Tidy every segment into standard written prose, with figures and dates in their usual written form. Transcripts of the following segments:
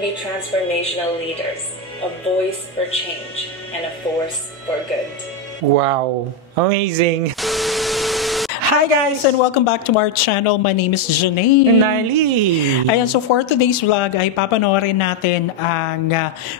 can be transformational leaders, a voice for change, and a force for good. Wow. Amazing. Hi guys and welcome back to our channel. My name is Janae. And Nali. Ayan, so for today's vlog ay papanoorin natin ang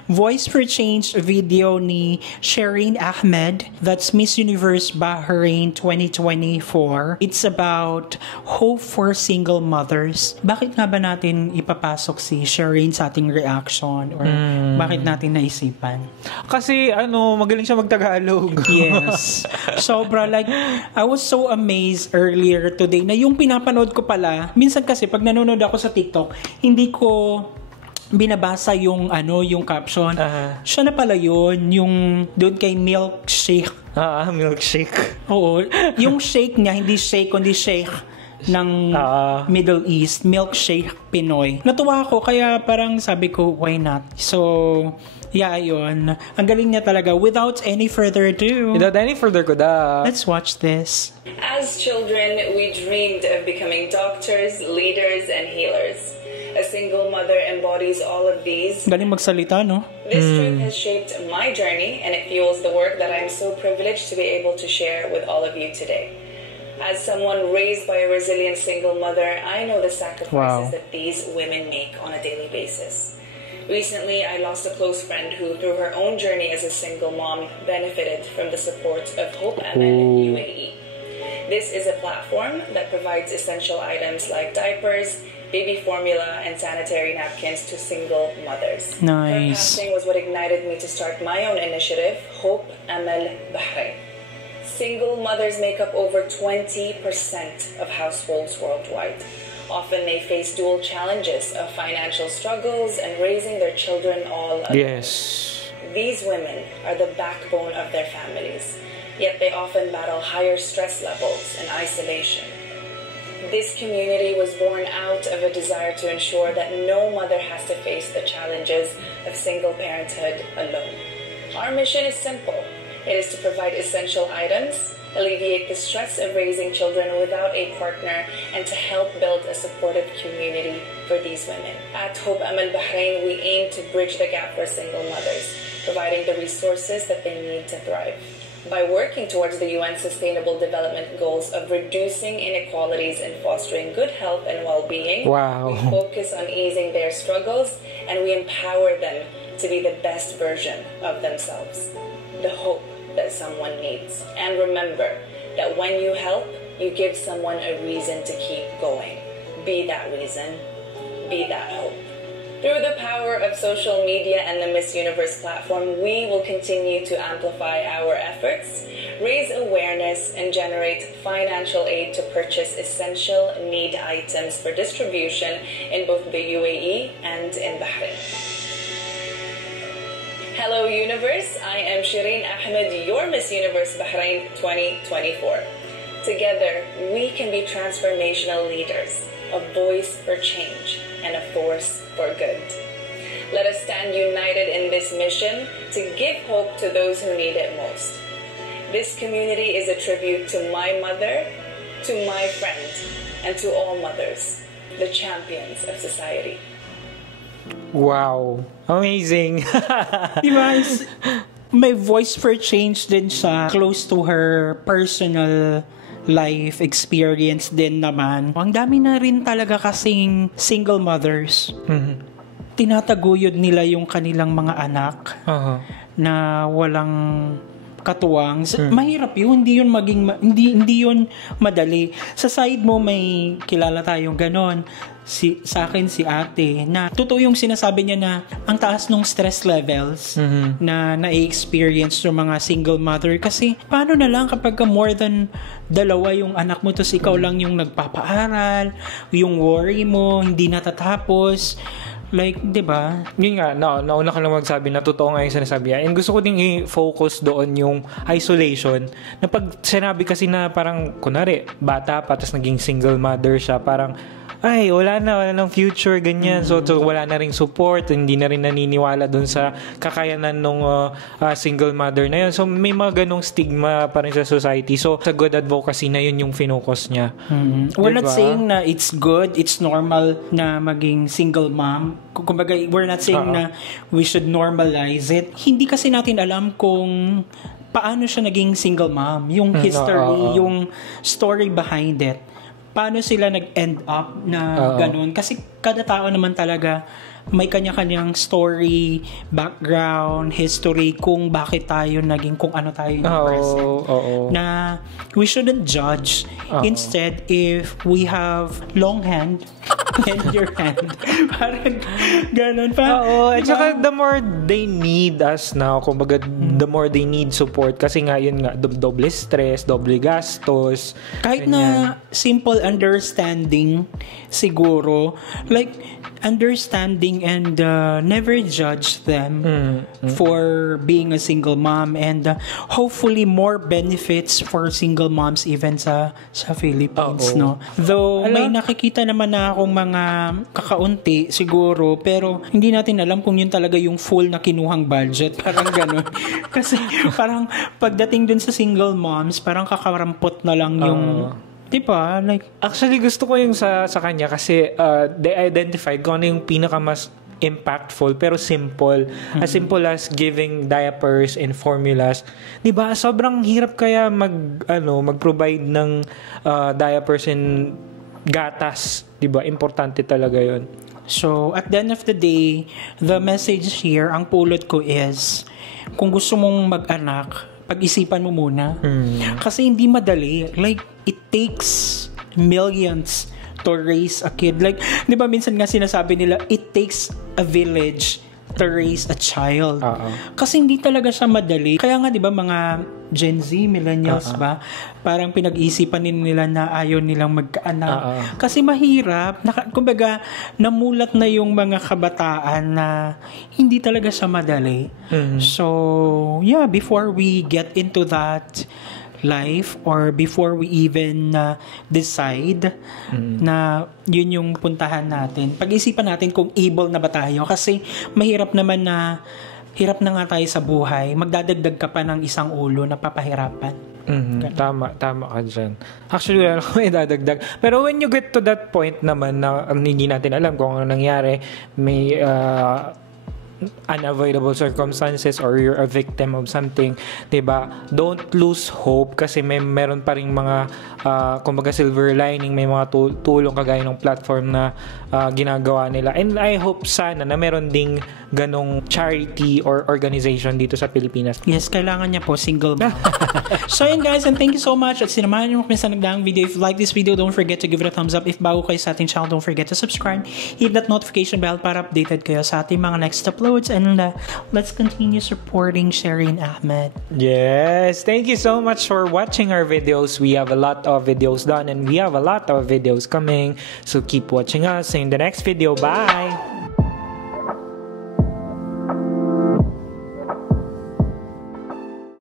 Voice for Change video ni Shireen Ahmed. That's Miss Universe Bahrain 2024. It's about hope for single mothers. Bakit nga ba natin ipapasok si Shireen sa ating reaction? Or bakit natin naisipan? Kasi magaling siya mag-Tagalog. Yes. Sobra, like, I was so amazed earlier today na yung pinapanood ko pala, minsan kasi pag nanonood ako sa TikTok, hindi ko binabasa yung yung caption. Siya na pala yun, yung doon kay Milkshake. Milkshake. Oo. Yung shake niya, hindi shake, kundi shake ng Middle East. Milkshake Pinoy. Natuwa ako, kaya parang sabi ko, why not? So, yeah, yun. Ang galing niya talaga. Without any further ado, let's watch this. As children, we dreamed of becoming doctors, leaders, and healers. A single mother embodies all of these. Galing magsalita, no? This trip has shaped my journey, and it fuels the work that I'm so privileged to be able to share with all of you today. As someone raised by a resilient single mother, I know the sacrifices that these women make on a daily basis. Recently, I lost a close friend who, through her own journey as a single mom, benefited from the support of Hope Aman UAE. This is a platform that provides essential items like diapers, baby formula, and sanitary napkins to single mothers. Nice. Her passing was what ignited me to start my own initiative, Hope Amal Bahrain. Single mothers make up over 20% of households worldwide. Often they face dual challenges of financial struggles and raising their children all alone. Yes. These women are the backbone of their families, yet they often battle higher stress levels and isolation. This community was born out of a desire to ensure that no mother has to face the challenges of single parenthood alone. Our mission is simple. It is to provide essential items, alleviate the stress of raising children without a partner, and to help build a supportive community for these women. At Hope Amal Bahrain, we aim to bridge the gap for single mothers, providing the resources that they need to thrive. By working towards the UN Sustainable Development Goals of reducing inequalities and fostering good health and well-being, we focus on easing their struggles and we empower them to be the best version of themselves. The hope that someone needs. And remember that when you help, you give someone a reason to keep going. Be that reason. Be that hope. Through the power of social media and the Miss Universe platform, we will continue to amplify our efforts, raise awareness, and generate financial aid to purchase essential need items for distribution in both the UAE and in Bahrain. Hello Universe, I am Shireen Ahmed, your Miss Universe Bahrain 2024. Together, we can be transformational leaders, a voice for change, and a force for good. Let us stand united in this mission to give hope to those who need it most. This community is a tribute to my mother, to my friend, and to all mothers, the champions of society. Wow. Amazing. Diba? May voice for change din siya. Close to her personal life experience din naman. Ang dami na rin talaga kasing single mothers. Tinataguyod nila yung kanilang mga anak na walang katuwang. Mahirap yun, hindi yun madali. Sa side mo may kilala tayong ganon. Sa akin si ate na totoo yung sinasabi niya na ang taas ng stress levels na na-experience ng mga single mother kasi paano na lang kapag more than dalawa yung anak mo tapos ikaw lang yung nagpapaaral, yung worry mo hindi natatapos. Like, di ba? Yun nga, nauna ka lang magsabi na totoo nga yung sinasabi. And gusto ko din i-focus doon yung isolation. Na pag sinabi kasi na parang, kunwari, bata pa, tapos naging single mother siya, parang, ay, wala nang future, ganyan. So wala na ring support, hindi na rin naniniwala dun sa kakayanan ng single mother na yun. So, may mga ganong stigma pa rin sa society. So, sa good advocacy na yun yung finocus niya. We're not saying na it's good, it's normal na maging single mom. Kumbaga, we're not saying na we should normalize it. Hindi kasi natin alam kung paano siya naging single mom. Yung history, yung story behind it. Paano sila nag-end up na ganun? Kasi kada tao naman talaga may kanya-kanyang story, background, history kung bakit tayo naging kung ano tayo yung present. Na we shouldn't judge. Instead, if we have long hand, lend your hand. Parang ganun pa. At saka the more they need us now, kumbaga the more they need support. Kasi nga, yun nga, doble stress, doble gastos. Kahit na simple understanding, siguro, like, understanding and never judge them for being a single mom, and hopefully more benefits for single moms even sa Philippines, no? Though may nakikita naman na akong mga kakaunti siguro, pero hindi natin alam kung yun talaga yung full na kinuhang budget, parang ganun. Kasi parang pagdating dun sa single moms, parang kakarampot na lang yung diba? Like, actually, gusto ko yung sa kanya kasi they identified kung ano yung pinaka mas impactful pero simple. As simple as giving diapers and formulas. Diba? Sobrang hirap kaya mag-provide ng diapers and gatas. Diba? Importante talaga yun. So, at the end of the day, the message here, ang pulot ko is, kung gusto mong mag-anak, pag-isipan mo muna. Kasi hindi madali. Like, it takes millions to raise a kid. Like, di ba minsan nga sinasabi nila, it takes a village to raise a child. Kasi hindi talaga siya madali. Kaya nga, di ba, mga Gen Z, millennials ba, parang pinag-iisipan nila na ayaw nilang magkaanak. Kasi mahirap. Kumbaga, namulat na yung mga kabataan na hindi talaga siya madali. So, yeah, before we get into that life or before we even decide na yun yung puntahan natin, pag-isipan natin kung able na ba tayo, kasi mahirap naman na hirap na nga tayo sa buhay, magdadagdag ka pa ng isang ulo na papahirapan. Tama ka dyan. Actually, wala akong idadagdag. Pero when you get to that point naman na hindi natin alam kung ano nangyari, may unavoidable circumstances or you're a victim of something, diba? Don't lose hope kasi meron pa ring mga kumbaga silver lining, may mga tulong kagaya ng platform na ginagawa nila. And I hope sana na meron ding ganong charity or organization dito sa Pilipinas. Yes, kailangan niya po single mom. So yun guys, and thank you so much at sinamahan niyo kami sa nagdaang video. If you like this video, don't forget to give it a thumbs up. If bago kayo sa ating channel, don't forget to subscribe. Hit that notification bell para updated kayo sa ating mga next uploads. And let's continue supporting Shireen Ahmed. Yes, thank you so much for watching our videos. We have a lot of videos done and we have a lot of videos coming. So keep watching us in the next video. Bye!